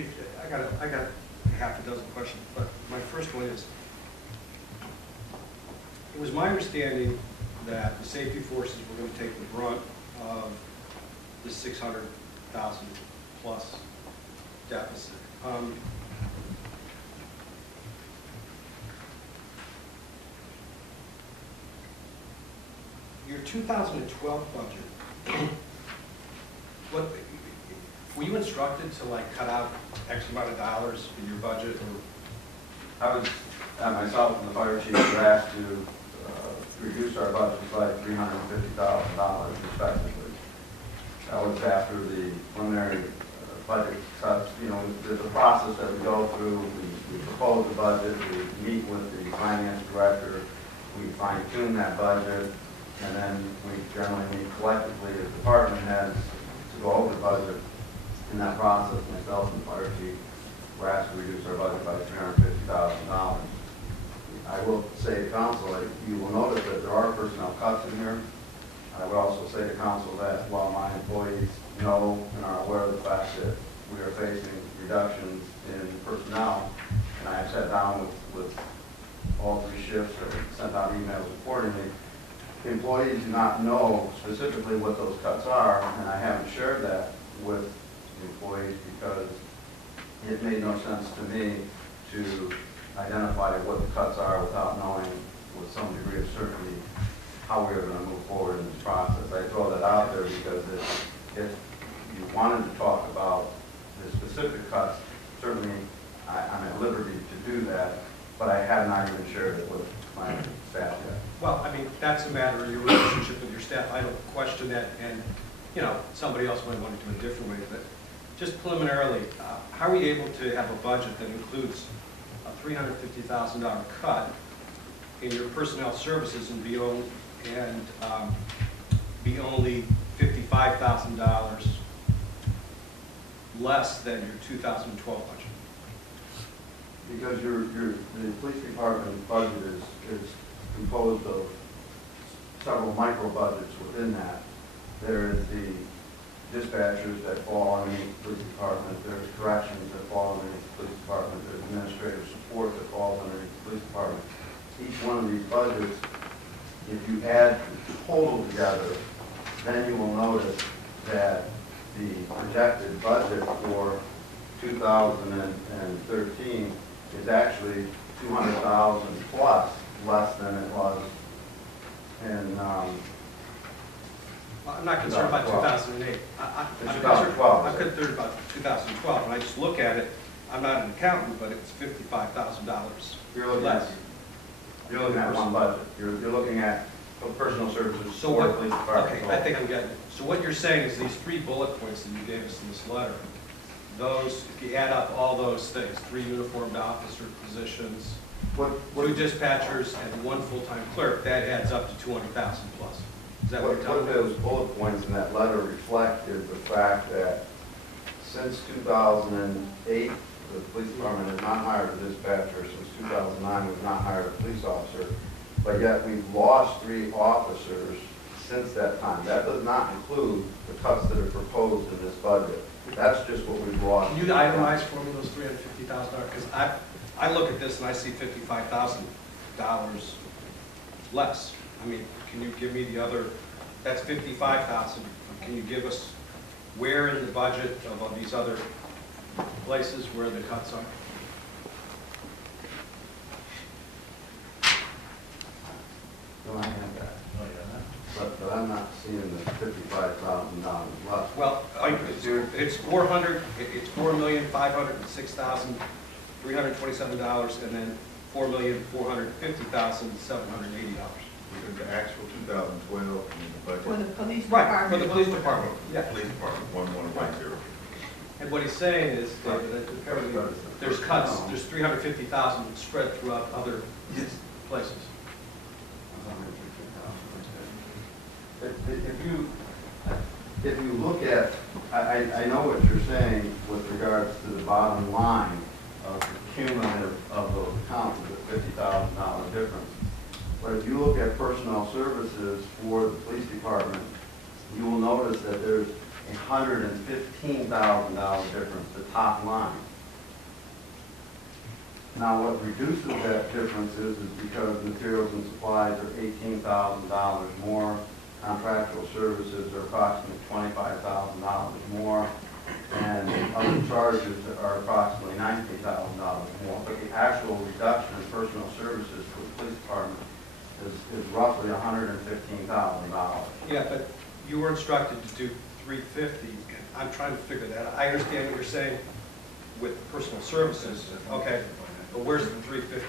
Chief, I got half a dozen questions, but my first one is, it was my understanding that the safety forces were going to take the brunt of the 600,000 plus deficit. Your 2012 budget, what, were you instructed to like cut out X amount of dollars in your budget? Or? I was, myself and the fire chief were asked to reduce our budget by $350,000 respectively. That was after the preliminary budget cuts. You know, the process that we go through, we propose the budget, we meet with the finance director, we fine tune that budget, and then we generally meet collectively as department heads to go over the budget. In that process, myself and the fire chief were asked to reduce our budget by $350,000. I will say to council, you will notice that there are personnel cuts in here. I would also say to council that while my employees know and are aware of the fact that we are facing reductions in personnel, and I have sat down with all three shifts and sent out emails accordingly, employees do not know specifically what those cuts are, and I haven't shared that with employees because it made no sense to me to identify what the cuts are without knowing with some degree of certainty how we are going to move forward in this process. I throw that out there because if you wanted to talk about the specific cuts, certainly I'm at liberty to do that, but I have not even shared it with my staff yet. Well, I mean, that's a matter of your relationship with your staff. I don't question that, and you know, somebody else might want to do it a different way. But just preliminarily, how are we able to have a budget that includes a $350,000 cut in your personnel services and be only $55,000 less than your 2012 budget? Because the police department budget is composed of several micro budgets within that. There is the dispatchers that fall underneath the police department, there's corrections that fall underneath the police department, there's administrative support that falls underneath the police department. Each one of these budgets, if you add the total together, then you will notice that the projected budget for 2013 is actually 200,000 plus less than it was in I'm not concerned about 2008. I'm concerned about 2012. When I just look at it, I'm not an accountant, but it's $55,000 less. You're looking at one budget. You're looking at personal services for the police department. Okay, I think I'm getting it. So what you're saying is these 3 bullet points that you gave us in this letter, those, if you add up all those things, 3 uniformed officer positions, 2 dispatchers, and 1 full-time clerk, that adds up to 200,000 plus. Is that what you're telling me? What those bullet points in that letter reflect is the fact that since 2008, the police department has not hired a dispatcher. Since 2009, we've not hired a police officer. But yet we've lost 3 officers since that time. That does not include the cuts that are proposed in this budget. That's just what we've lost. Can you itemize for me those $350,000? Because I look at this and I see $55,000 less. I mean, can you give me the other? That's $55,000. Can you give us where in the budget of these other places where the cuts are? No, I have that. But I'm not seeing the $55,000 less. Well, it's $4,506,327, and then $4,450,780. The actual 2012 and the budget. For the police Right, department. for the police department. Yeah. Police department 1110. And what he's saying is, David, that apparently there's cuts, there's $350,000 spread throughout other places. If you look at, I know what you're saying with regards to the bottom line of the cumulative of those accounts, the $50,000 difference. But if you look at personnel services for the police department, you will notice that there's $115,000 difference, the top line. Now, what reduces that difference is because materials and supplies are $18,000 more, contractual services are approximately $25,000 more, and other charges are approximately $19,000 more. But the actual reduction in personal services for the police department is roughly $115,000. Yeah, but you were instructed to do 350. I'm trying to figure that out. I understand what you're saying with personal services. Okay, but where's the 350?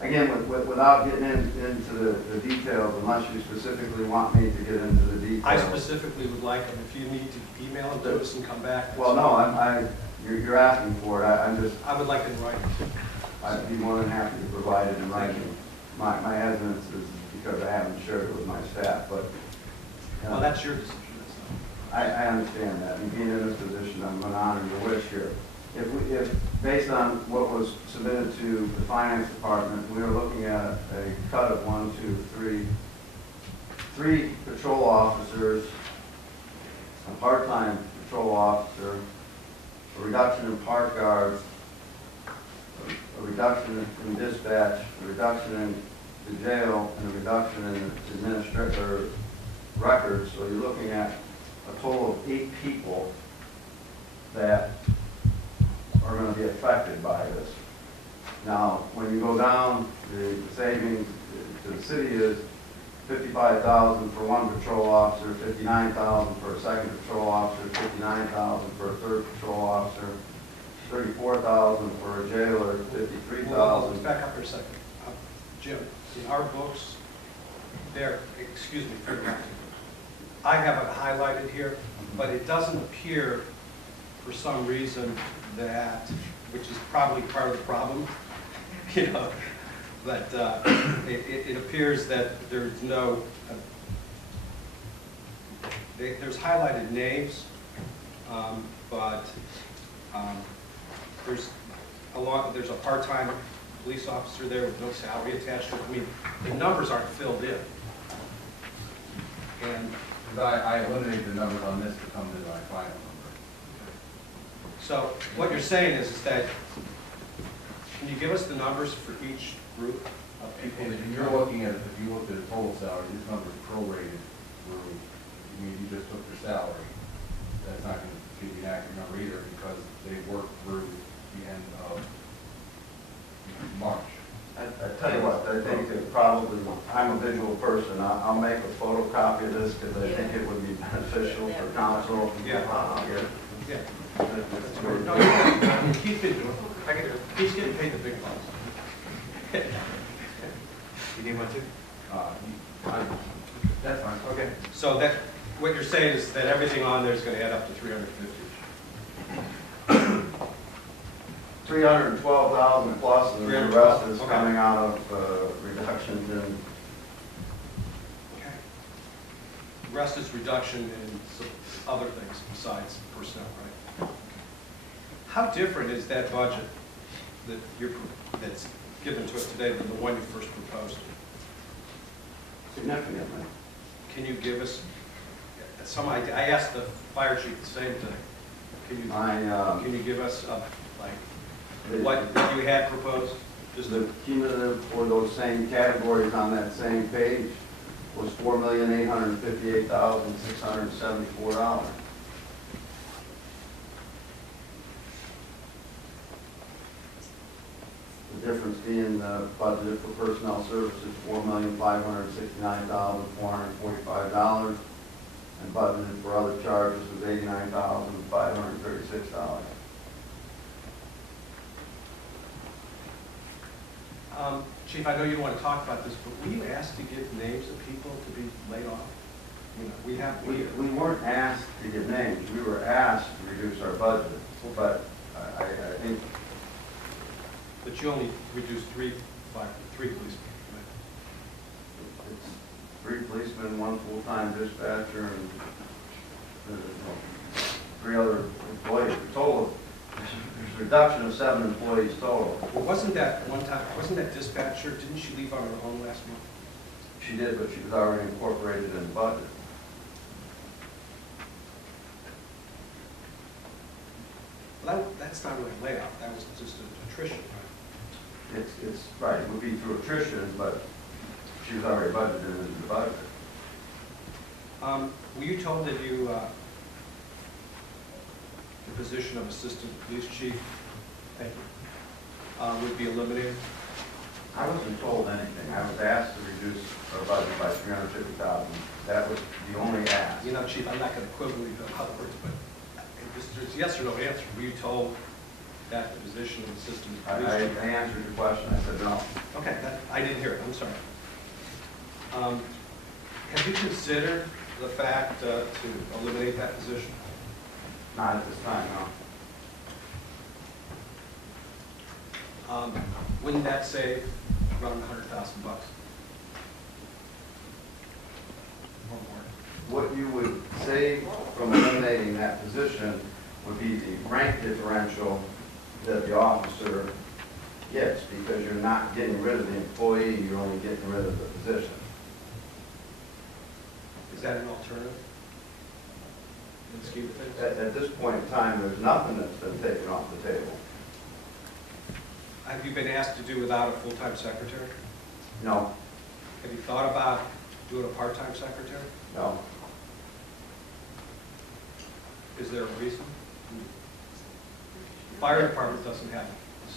Again, without getting into the details, unless you specifically want me to get into the details. I specifically would like them. If you need to email them to us and come back. Well, no, you're asking for it. I would like it in writing. I'd be more than happy to provide it in writing. My hesitance is because I haven't shared it with my staff, but. Well, that's your decision. I understand that, and being in this position, I'm going to honor your wish here. If based on what was submitted to the finance department, we are looking at a cut of 3 patrol officers, a part-time patrol officer, a reduction in park guards, a reduction in dispatch, a reduction in the jail, and a reduction in administrator records. So you're looking at a total of 8 people that are going to be affected by this. Now, when you go down, the savings to the city is $55,000 for one patrol officer, $59,000 for a second patrol officer, $59,000 for a third patrol officer, $34,000 for a jailer, $53,000. Well, let's back up for a second. Jim, in our books, excuse me for interrupting. I have it highlighted here, but it doesn't appear for some reason that, which is probably part of the problem, but it appears that there's no, there's highlighted names, but there's a part-time police officer there with no salary attached to it. I mean, the numbers aren't filled in. And I eliminated the numbers on this to come to my final number. so what you're saying is that, can you give us the numbers for each group of people that If you're looking at, if you looked at a total salary, this number is prorated through, I mean, you just took the salary. That's not going to give you an accurate number either because they work through the end of March. I tell you what, I think that probably, I'm a visual person, I'll make a photocopy of this because I think it would be beneficial for council. Yeah. Yeah. That's great. No, he's been doing it. He's getting paid the big bucks. You need one too? That's fine. Okay. So that, what you're saying is that everything on there is going to add up to 350. 312,000 plus, and the rest is Okay. coming out of reductions in. Okay. The rest is reduction in some other things besides personnel, right? How different is that budget that's given to us today than the one you first proposed? Significantly. Can you give us some idea? I asked the fire chief the same thing. Can you give us what you had proposed? Just the cumulative for those same categories on that same page was $4,858,674. The difference being the budget for personnel services $4,569,445, and budgeted for other charges was $89,536. Chief, I know you don't want to talk about this, but were you asked to give names of people to be laid off? We weren't asked to give names. We were asked to reduce our budget, but I think. But you only reduced three policemen, right? It's 3 policemen, 1 full-time dispatcher, and 3 other employees. Total, there's a reduction of 7 employees total. Well, wasn't that one time, wasn't that dispatcher, didn't she leave on her own last month? She did, but she was already incorporated in the budget. Well, that's not really a layoff, that was just an attrition, right? It's right, it would be through attrition, but she was already budgeted into the budget. Were you told that you, the position of assistant police chief, thank you, would be eliminated? I wasn't told anything. I was asked to reduce our budget by $350,000. That was the only ask. You know, chief, I'm not going to quibble with you about words, but just yes or no answer. Were you told that the position of assistant I police chief? answered your question. I said no. Okay, I didn't hear it, I'm sorry. Have you considered the fact to eliminate that position? Not at this time, no. Wouldn't that save around $100,000 or more? What you would save from eliminating that position would be the rank differential that the officer gets, because you're not getting rid of the employee, you're only getting rid of the position. Is that an alternative in the scheme of things? At this point in time, there's nothing that's been taken off the table. Have you been asked to do without a full-time secretary? No, Have you thought about doing a part-time secretary? no. Is there a reason? Fire department doesn't have it.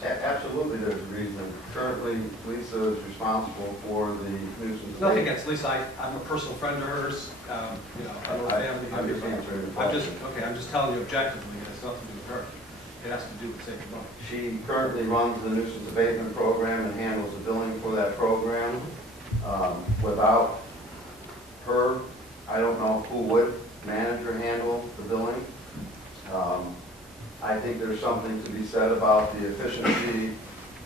Absolutely, there's a reason. Currently, Lisa is responsible for the nuisance. Nothing against Lisa, I'm a personal friend of hers, you know, I know family. I'm just answering the I'm just telling you objectively, it has nothing to do with her. It has to do with saving money. She currently runs the nuisance abatement program and handles the billing for that program. Without her, I don't know who would manage or handle the billing. I think there's something to be said about the efficiency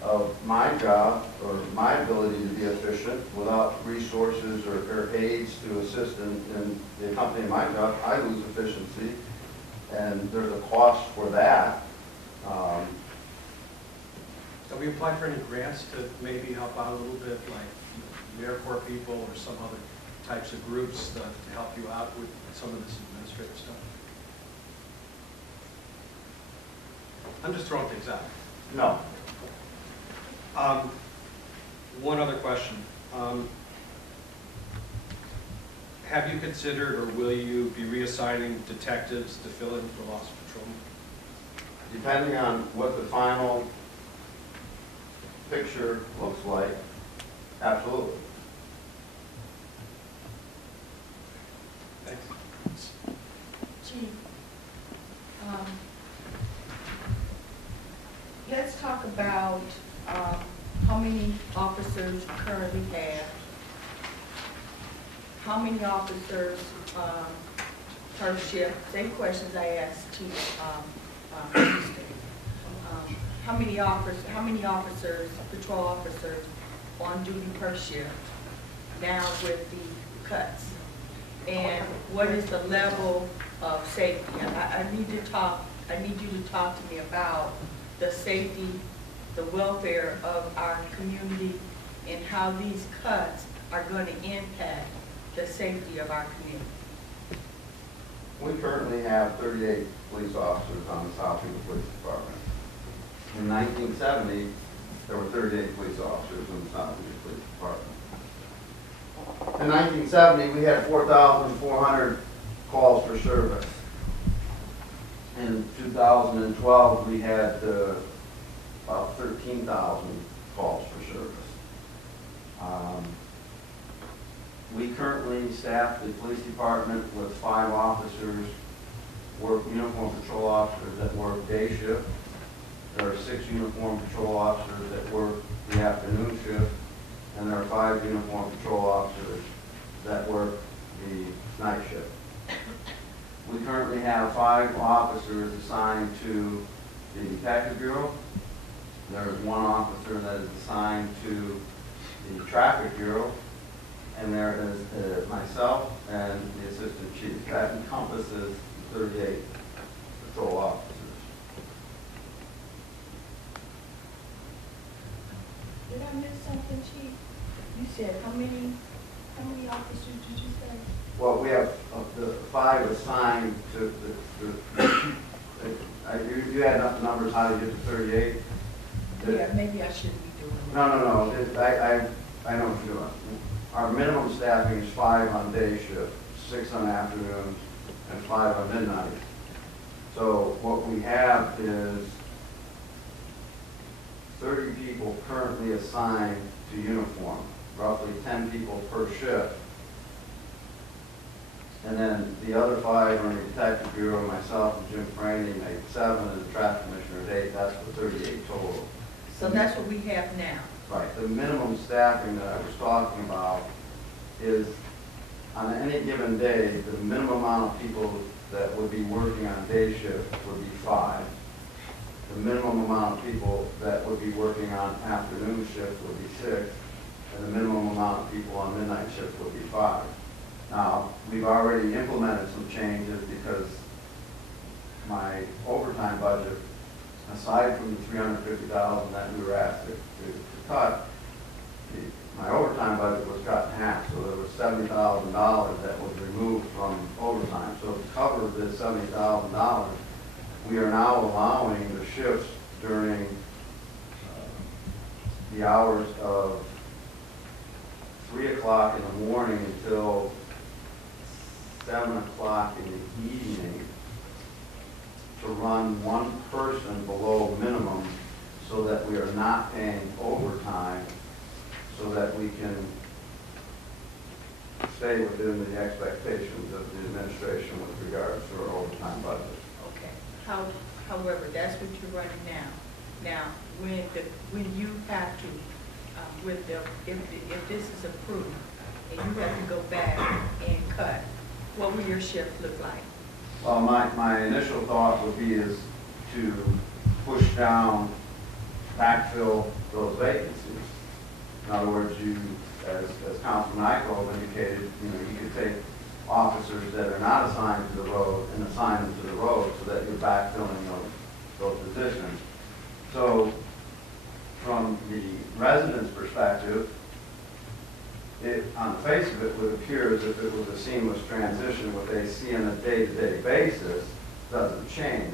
of my job, or my ability to be efficient without resources or aides to assist in the accompanying my job. I lose efficiency, and there's a cost for that. Have we applied for any grants to maybe help out a little bit, like AmeriCorps people or some other types of groups to help you out with some of this administrative stuff? I'm just throwing things out. No. One other question. Have you considered, or will you be reassigning detectives to fill in for loss of patrolmen? Depending on what the final picture looks like, absolutely. Thanks. Chief, let's talk about how many officers you currently have, how many officers per shift, same questions I asked Chief Houston. How many officers, patrol officers on duty per shift now with the cuts? And what is the level of safety? I need you to talk to me about the safety, the welfare of our community, and how these cuts are going to impact the safety of our community. We currently have 38 police officers on the South People Police Department. In 1970, there were 38 police officers in the South People Police Department. In 1970, we had 4,400 calls for service. In 2012, we had about 13,000 calls for service. We currently staff the police department with 5 officers, uniform patrol officers that work day shift. There are 6 uniform patrol officers that work the afternoon shift, and there are 5 uniform patrol officers that work the night shift. We currently have 5 officers assigned to the Detective Bureau. There is 1 officer that is assigned to the Traffic Bureau, and there is myself and the Assistant Chief. That encompasses 38. patrol officers. Did I miss something, Chief? You said how many officers did you say? Well, we have the 5 assigned to you had enough numbers, how to get to 38? Yeah, maybe I shouldn't be doing that. No. I know what you're doing. Our minimum staffing is 5 on day shift, 6 on afternoons, and 5 on midnight. So what we have is 30 people currently assigned to uniform, roughly 10 people per shift. And then the other 5 on the detective bureau, myself and Jim Franny, make 7, and the traffic commissioner 8. That's the 38 total. So that's what we have now. Right. The minimum staffing that I was talking about is, on any given day, the minimum amount of people that would be working on day shift would be 5. The minimum amount of people that would be working on afternoon shift would be 6. And the minimum amount of people on midnight shift would be 5. Now, we've already implemented some changes because my overtime budget, aside from the $350,000 that we were asked to cut, my overtime budget was cut in half, so there was $70,000 that was removed from overtime. So to cover this $70,000, we are now allowing the shifts during the hours of 3 o'clock in the morning until 7 o'clock in the evening to run 1 person below minimum so that we are not paying overtime, so that we can stay within the expectations of the administration with regards to our overtime budget. Okay. However, that's what you're running now. Now, when you have to, if this is approved and you have to go back and cut, what will your shift look like? Well, my initial thought would be is to push down, backfill those vacancies. In other words, as Councilman Nyko indicated, you could take officers that are not assigned to the road and assign them to the road so that you're backfilling those positions. So from the residents' perspective, on the face of it would appear as if it was a seamless transition. What they see on a day-to-day basis doesn't change.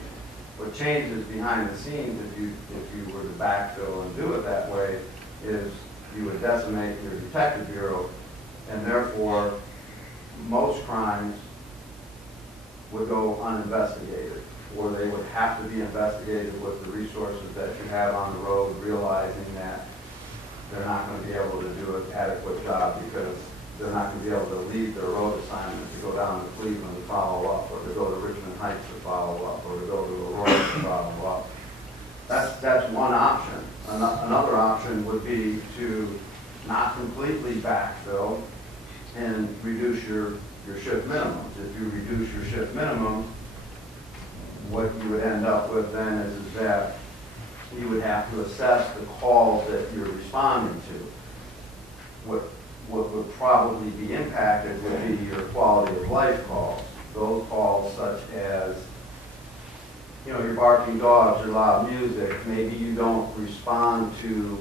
What changes behind the scenes, if you were to backfill and do it that way, is you would decimate your detective bureau, and therefore most crimes would go uninvestigated, or they would have to be investigated with the resources that you have on the road, realizing that they're not going to be able to do an adequate job because they're not going to be able to leave their road assignment to go down to Cleveland to follow up, or to go to Richmond Heights to follow up, or to go to Aurora to follow up. That's one option. Another option would be to not completely backfill and reduce your shift minimums. If you reduce your shift minimum, what you would end up with then is that you would have to assess the calls that you're responding to. What would probably be impacted would be your quality of life calls. Those calls such as, your barking dogs or loud music. Maybe you don't respond to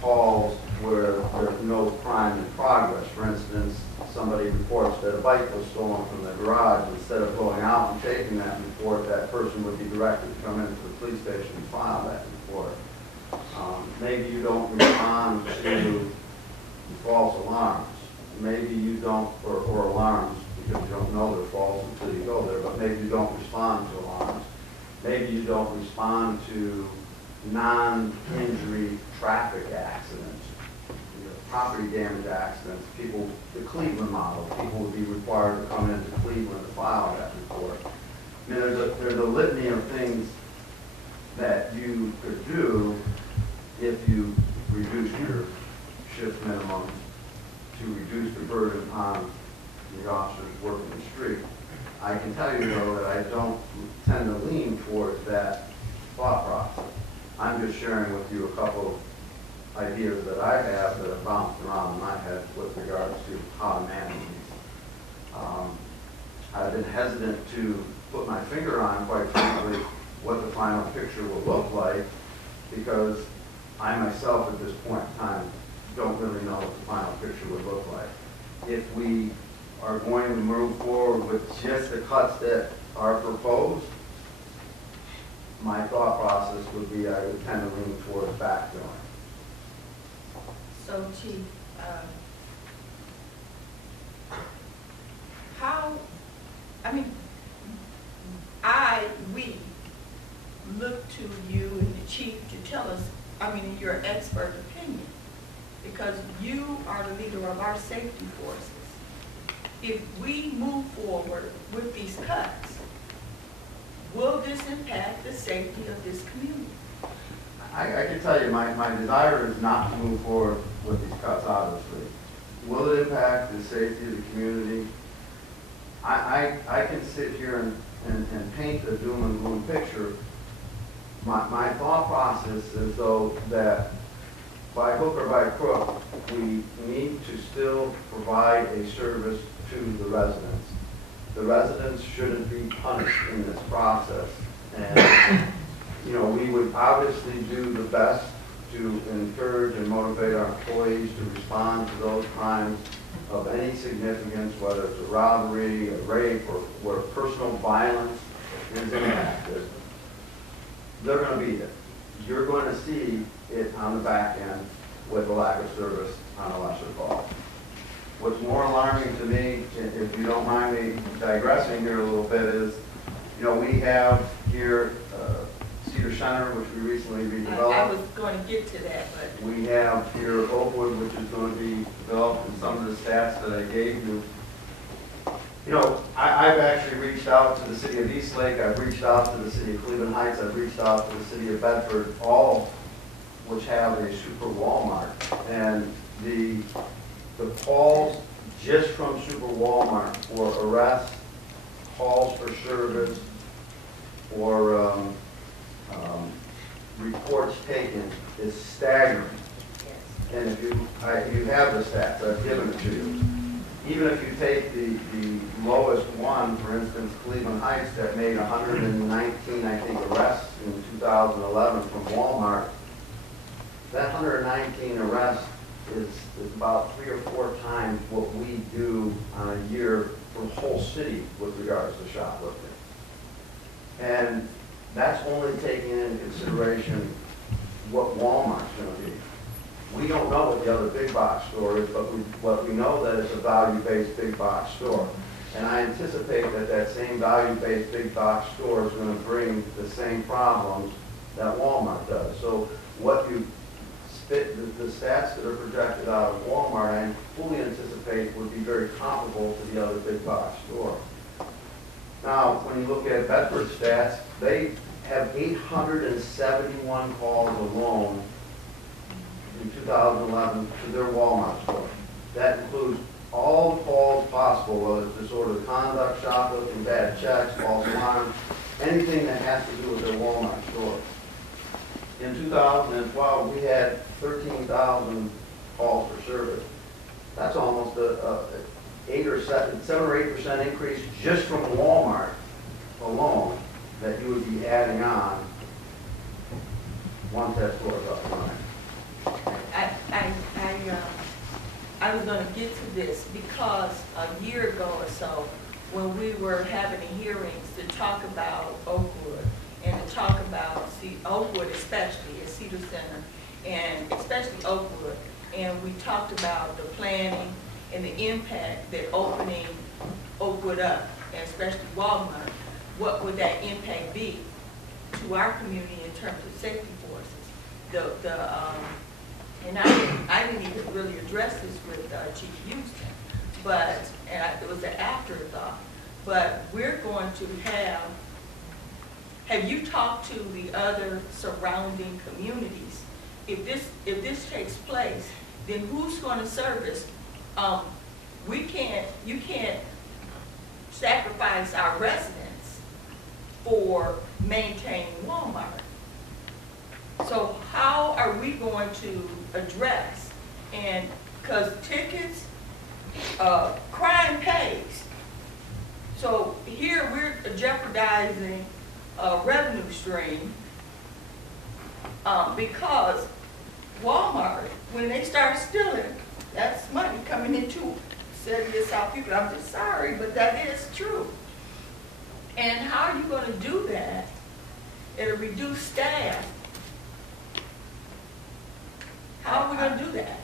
calls where there's no crime in progress. For instance, somebody reports that a bike was stolen from their garage. Instead of going out and taking that report, that person would be directed to come into the police station and file that report. Maybe you don't respond to false alarms. Maybe you don't, or alarms, because you don't know they're false until you go there, but maybe you don't respond to alarms. Maybe you don't respond to non-injury traffic accidents, property damage accidents. The Cleveland model, people would be required to come into Cleveland to file that report. I mean, there's a litany of things that you could do if you reduce your shift minimum to reduce the burden on the officers working the street. I can tell you, though, that I don't tend to lean towards that thought process. I'm just sharing with you a couple of ideas that I have that have bounced around in my head with regards to how to manage these. I've been hesitant to put my finger on, quite frankly, what the final picture will look like, because I myself at this point in time don't really know what the final picture would look like. If we are going to move forward with just the cuts that are proposed, my thought process would be I would tend to lean towards backfilling. So, Chief, how, I mean, we look to you and the chief to tell us, I mean, your expert opinion, because you are the leader of our safety forces. If we move forward with these cuts, will this impact the safety of this community? I can tell you, my desire is not to move forward with these cuts, obviously. Will it impact the safety of the community? I can sit here and paint a doom and gloom picture. My thought process is, though, that by hook or by crook, we need to still provide a service to the residents. The residents shouldn't be punished in this process. And, you know, we would obviously do the best to encourage and motivate our employees to respond to those crimes of any significance, whether it's a robbery, a rape, or where personal violence is enacted. They're going to be there. You're going to see it on the back end with a lack of service on a lesser cost. What's more alarming to me, if you don't mind me digressing here a little bit, is, you know, we have here Cedar Center, which we recently redeveloped. I was going to get to that, but... We have here Oakwood, which is going to be developed, and some of the stats that I gave you. You know, I've actually reached out to the city of Eastlake, I've reached out to the city of Cleveland Heights, I've reached out to the city of Bedford, all which have a super Walmart. And the calls just from super Walmart for arrests, calls for service, or reports taken is staggering. And if you have the stats, I've given it to you. Even if you take the lowest one, for instance, Cleveland Heights, that made 119, I think, arrests in 2011 from Walmart, that 119 arrests is about 3 or 4 times what we do on a year for the whole city with regards to shoplifting. And that's only taking into consideration what Walmart's going to be. We don't know what the other big box store is, but we know that it's a value-based big box store. And I anticipate that that same value-based big box store is going to bring the same problems that Walmart does. So what you spit, the stats that are projected out of Walmart, I fully anticipate would be very comparable to the other big box store. Now, when you look at Bedford stats, they have 871 calls alone in 2011 to their Walmart store. That includes all the calls possible, whether it's disorderly conduct, shoplifting, bad checks, false alarms, anything that has to do with their Walmart store. In 2012, we had 13,000 calls for service. That's almost a 7 or 8% increase just from Walmart alone that you would be adding on once that store is up and running. I was going to get to this because a year ago or so, when we were having hearings to talk about Oakwood and to talk about Oakwood, especially at Cedar Center, and especially Oakwood, and we talked about the planning and the impact that opening Oakwood up, and especially Walmart, what would that impact be to our community in terms of safety forces? And I didn't even really address this with Chief Houston, but it was an afterthought. But we're going to have you talked to the other surrounding communities? If this takes place, then who's going to service? You can't sacrifice our residents for maintaining Walmart. So how are we going to address, and because tickets, crime pays. So here we're jeopardizing a revenue stream because Walmart, when they start stealing, that's money coming into City of South people. I'm just sorry, but that is true. And how are you going to do that? It'll reduce staff. How are we going to do that?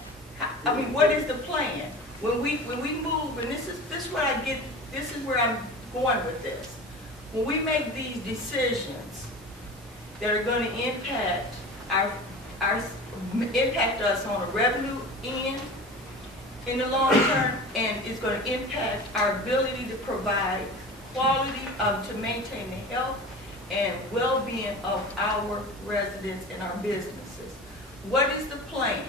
I mean, what is the plan? When we move, and this is what I get. This is where I'm going with this. When we make these decisions that are going to impact impact us on the revenue end in the long term, and it's going to impact our ability to provide quality to maintain the health and well-being of our residents and our businesses. What is the plan?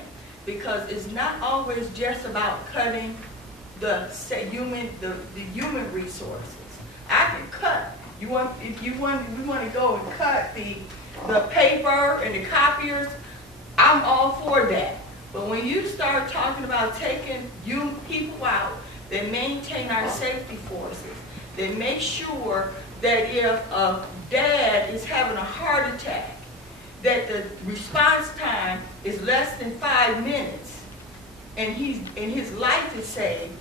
Because it's not always just about cutting the human resources. I can cut. We want to go and cut the paper and the copiers. I'm all for that. But when you start talking about taking people out that maintain our safety forces, that make sure that if a dad is having a heart attack, that the response time is less than 5 minutes, and his life is saved.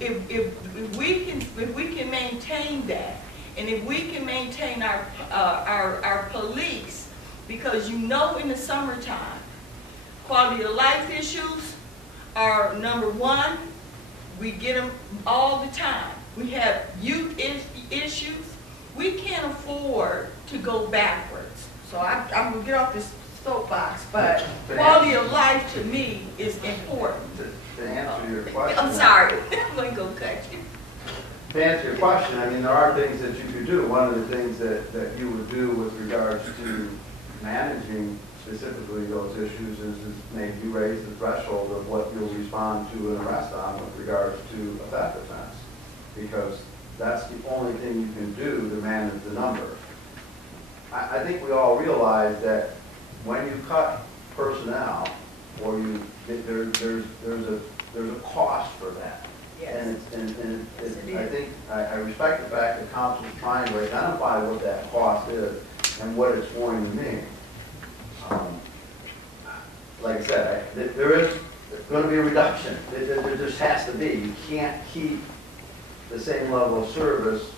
If we can maintain that, and if we can maintain our police, because in the summertime, quality of life issues are number one. We get them all the time. We have youth issues. We can't afford to go backwards. So I'm going to get off this soapbox, but quality of life to me is important. To answer your question. I'm sorry. I'm going to go cut you. To answer your question, I mean, there are things that you could do. One of the things that you would do with regards to managing specifically those issues is maybe you raise the threshold of what you'll respond to an arrest on with regards to a theft offense, because that's the only thing you can do to manage the number. I think we all realize that when you cut personnel, or there's a cost for that. Yes. And I think I respect the fact that council is trying to identify what that cost is and what it's going to mean. Like I said, there is going to be a reduction. There just has to be. You can't keep the same level of service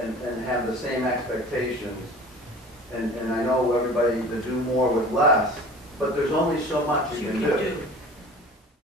and have the same expectations. And I know everybody to do more with less, but there's only so much you can do.